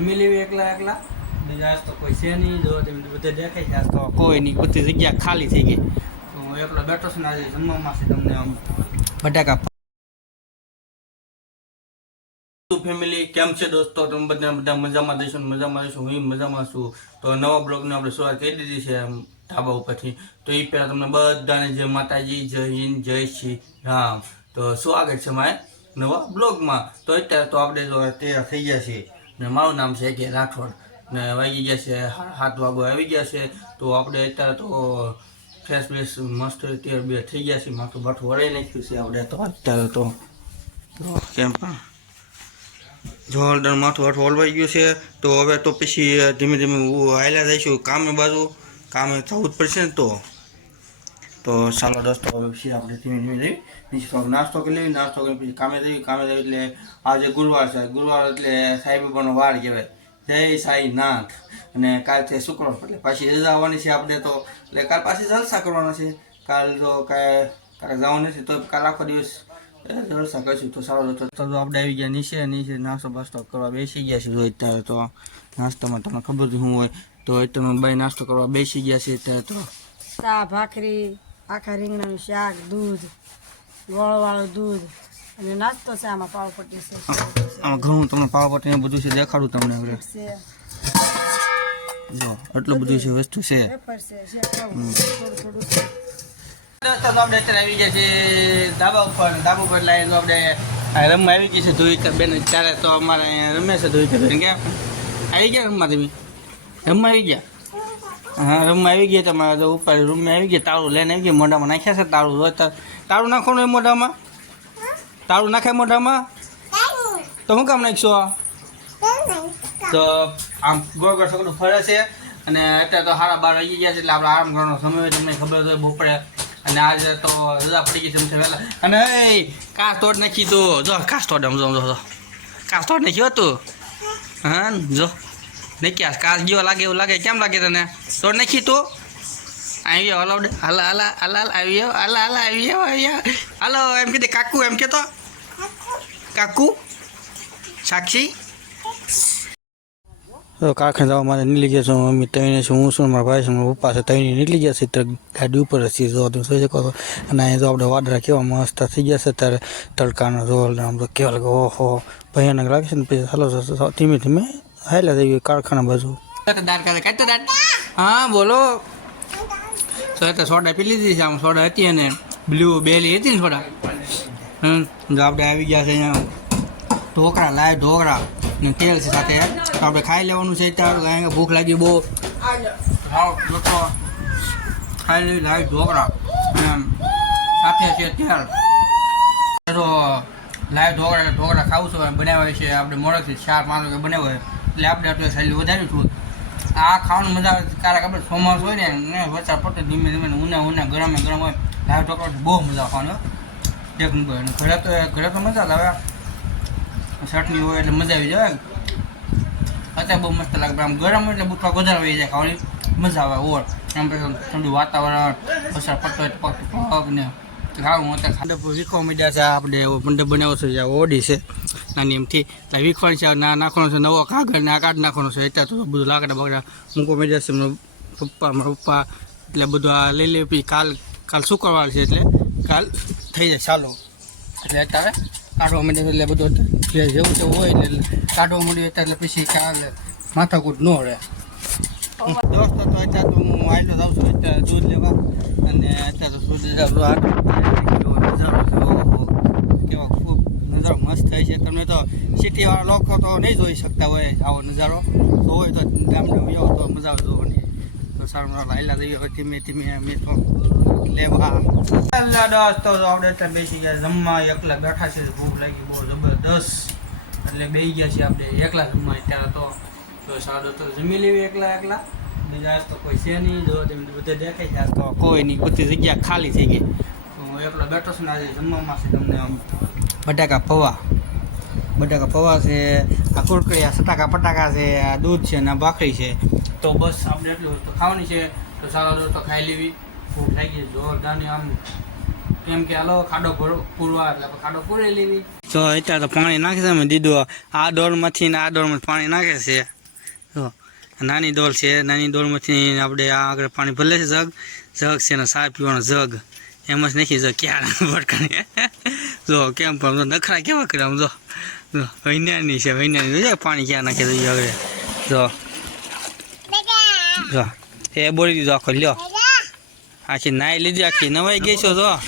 જમી લેવી એકલા એકલા? આજ તો કોઈ છે નહીં, જો તમે બધે દેખાય છે, આજ તો કોઈ નહીં, બધી જગ્યા ખાલી થઈ ગઈ. તો હું એકલો બેઠો છું ને આજે જમવામાં છે તમને આમ બટાકા ફેમિલી કેમ છે દોસ્તો? તમે બધા બધા મજામાં દઈશું મજામાં દઈશું હું મજામાં છું. તો નવા બ્લોગની આપણે શરૂઆત કરી દીધી છે ધાબા ઉપરથી. તો એ પહેલાં તમને બધાને જય માતાજી, જય હિન્દ, જય શ્રી રામ. તો સ્વાગત છે મારે નવા બ્લોગમાં. તો અત્યારે તો આપણે તૈયાર થઈ ગયા છીએ. ને મારું નામ છે કે રાઠોડ. ને વાગી ગયા છે હાથ વાગો આવી ગયા છે. તો આપણે અત્યારે તો ફ્રેશ બેસ મસ્ત તૈયાર બે થઈ ગયા છે. માથું બાઠું વળી નાખ્યું છે આપણે તો અત્યારે તો. કેમ પણ. જો માથું હાથું હલવાઈ ગયું છે. તો હવે તો પછી ધીમે ધીમે હાલ્યા જઈશું. કામે બાજુ. કામે થવું જ પડશે ને તો. તો ચાલો દોસ્તો પછી આપણે ધીમે ધીમે જઈ નીચે થોડોક નાસ્તો કરી લઈએ. નાસ્તો કરી પછી કામે જઈએ. કામે જઈએ એટલે આજે ગુરુવાર છે, ગુરુવાર એટલે સાંઈ બાબાનો વાર કહેવાય. જય સાંઈનાથ. અને કાલથી શુક્રવાર. એટલે પાછી રજા આવવાની છે આપણે તો. એટલે કાલ પાછી જલસા કરવાના છે. કાલ તો કાંઈ કાલે જવાનું નથી. તો કાલ આખો દિવસ જલસા કરીશું. તો સારો, તો આપણે આવી ગયા નીચે. નીચે નાસ્તો બાસ્તો કરવા બેસી ગયા છે અત્યારે તો નાસ્તામાં તમને ખબર શું હોય. તો અત્યારે બાઈ નાસ્તો કરવા બેસી ગયા છે અત્યારે તો. ભાખરી આખા રીંગણાનું શાક દૂધ ગોળવાળું દૂધ અને નાસ્તો છે આમાં પાવપટ્ટી છે. આમાં ઘણું તમને પાવપટ્ટી બધું છે દેખાડું તમને હવે. જો આટલું બધું છે વસ્તુ છે. દોસ્તો તો આપણે અત્યારે આવી ગયા છે ધાબા ઉપર. ધાબા ઉપર લાવીને આપણે રમવા આવી ગઈ છે ધોઈકર બેન ત્યારે તો અમારે અહીંયા રમે છે ધોઈકર બેન કેમ? આવી ગયા રમવા તમે? રમવા આવી ગયા? હા રૂમમાં આવી ગયા તમારે તો ઉપર રૂમમાં આવી ગયા, તાળું લઈને આવી ગયા, મોઢામાં નાખ્યા છે, તાળું હોય તાળું નાખવાનું એ મોઢામાં? તાળું નાખે મોઢામાં? તો હું કામ નાખશો? તો આમ ગોળ ગોળ સગડું ફરે છે, અને અત્યારે તો સારા બાર આવી ગયા છે, એટલે આપણે આરામ કરવાનો સમય હોય, તમને ખબર હોય બપોરે. અને આજે તો રજા પડી ગઈ છે વહેલા. અને કાચ તોડ નાખી તો. જો કાચ તોડ આમ જો જો. કાચ તોડ નાખ્યો તું હા, જો. નાખ્યા કાચ ગયો લાગે એવું લાગે. કેમ લાગે તને? તો નાખી તું. આવી જાઓ, હલો, હાલા હાલા હાલા આવી જાઓ, હાલા હાલા, આવી જાઓ આવી જાઓ. હાલો, એમ કીધે, કાકુ, એમ કહેતો. કાકુ? સાક્ષી? કારખાને જવા માટે નીકળી ગયા છું મમ્મી તઈને છું, હું છું, મારા ભાઈ છું, મારા પપ્પા છે તઈને નીકળી ગયા છે ત્યારે ગાડી ઉપર છીએ, જો તમે જોઈ શકો છો. અને અહીંયા જો આપણે વાદળા કેવા મસ્ત થઈ ગયા છે, ત્યારે તડકાનો રોલ ને આમ તો કેવા લાગે, ઓહો, ભયાનક લાગે છે ને, પછી હાલો, ધીમે ધીમે. હાલ્યા થઈ ગયું કારખાના બાજુ. હા, બોલો. તો તો સોડા પી લીધી છે. આમ સોડા હતી અને બ્લુ બેલી હતી ને સોડા. હમ, જો આપણે આવી ગયા છે અહીંયા. ઢોકળા, લાય ઢોકળા ને તેલ છે સાથે. તો આપણે ખાઈ લેવાનું છે અત્યારે. કારણ ભૂખ લાગી બહુ. ખાઈ લેવી લાય ઢોકળા. સાથે છે તેલ તો લાય ઢોકળા ઢોકળા ખાવું છું. બનાવ્યા છે આપણે મોડકથી ચાર પાંચ વાગે બનાવ્યો આપણે આટલું સારી વધાર્યું છું આ ખાવાની મજા આવે કારણ કે આપણે ચોમાસ હોય ને વરસાદ પડતો ધીમે ધીમે ઉના ઉના ગરમે ગરમ હોય લાવ ઢોકળા બહુ મજા ખાવાની. એક નંબર ઘરે તો ઘરે તો મજા આવે ચટણી હોય એટલે મજા આવી જાય. અત્યારે બહુ મસ્ત લાગે આમ ગરમ હોય એટલે બુટવા વધારે આવી જાય ખાવાની. મજા આવે, ઓર. આમ પછી ઠંડુ વાતાવરણ, વરસાદ પડતો હોય પગ ને ખાવું અત્યારે ખાંડ વીખવા માંડ્યા છે. આપણે મંડપ બનાવ્યો છે જ્યાં ઓડી છે, નાની એમથી. એટલે વીખવાનું છે ના નાખવાનો છે, નવો કાગળ કાઢ નાખવાનો છે. એટલે તો બધું લાકડા બગડા મૂકવા માંડ્યા છે. પપ્પા, મારા એટલે બધું આ લઈ લે પછી કાલ કાલ શુક્રવાર છે એટલે કાલ થઈ જાય, ચાલો. એટલે અત્યારે કાઢવા માંડે એટલે બધું જે જેવું તેવું હોય એટલે કાઢવા માંડ્યું એટલે પછી કાલ માથાકૂટ ન રહે. દોસ્તો, તો અત્યારે તો હું આવેલો જાઉં છું. અત્યારે દૂધ લેવા. અને અત્યારે તો લેવા નજારો છે ખૂબ નજારો મસ્ત થાય છે. તમે તો સિટીવાળા લોકો તો નહીં જોઈ શકતા હોય આવો નજારો. તો તો ગામનો તો મજા જોવાની. તો સારું સારું હાલ્યા જઈએ હોય ધીમે ધીમે મીઠો લેવા. પહેલા દોસ્તો, તો આપણે અત્યારે બેસી ગયા જમવા. એકલા બેઠા છે ભૂખ લાગી બહુ જબરદસ્ત. એટલે બે ગયા છીએ આપણે એકલા જમવા. અત્યારે તો તો તો જમી લેવી એકલા એકલા. બીજા તો કોઈ છે નહીં. જો તમે બધે છે આજ તો કોઈ નહીં. બધી જગ્યા ખાલી થઈ ગઈ. હું એકલો બેઠો જમવામાં છે તમને આમ બટાકા પૌવા. બટાકા પૌવા છે, આ કુરકડી, આ સટાકા પટાકા છે, આ દૂધ છે ને આ ભાખરી છે. તો બસ આપણે એટલું વસ્તુ ખાવાની છે. તો સારા દોસ્તો ખાઈ લેવી. ફૂડ થઈ ગઈ જોરદારની આમ કેમ કે હાલો ખાડો પૂરવા એટલે ખાડો પૂરી લેવી. તો અત્યારે તો પાણી નાખે છે. મેં દીધું આ ડોલમાંથી ને આ ડોલમાં પાણી નાખે છે. નાની ડોલ છે નાની ડોલમાંથી આપણે આ આગળ પાણી ભલે છે જગ. જગ છે ને સા પીવાનો જગ. એમ જ નાખી જગ ક્યાં ભટકાની જો કેમ પણ નખરા કેવા કરે આમ જો. વૈજ્ઞાની છે વૈજ્ઞાની જો પાણી ક્યાં નાખે તો આગળ. જો. જો. એ બોલી દીધો આખો લ્યો. આખી નાઈ લીધી આખી નવાઈ ગઈ છો જો.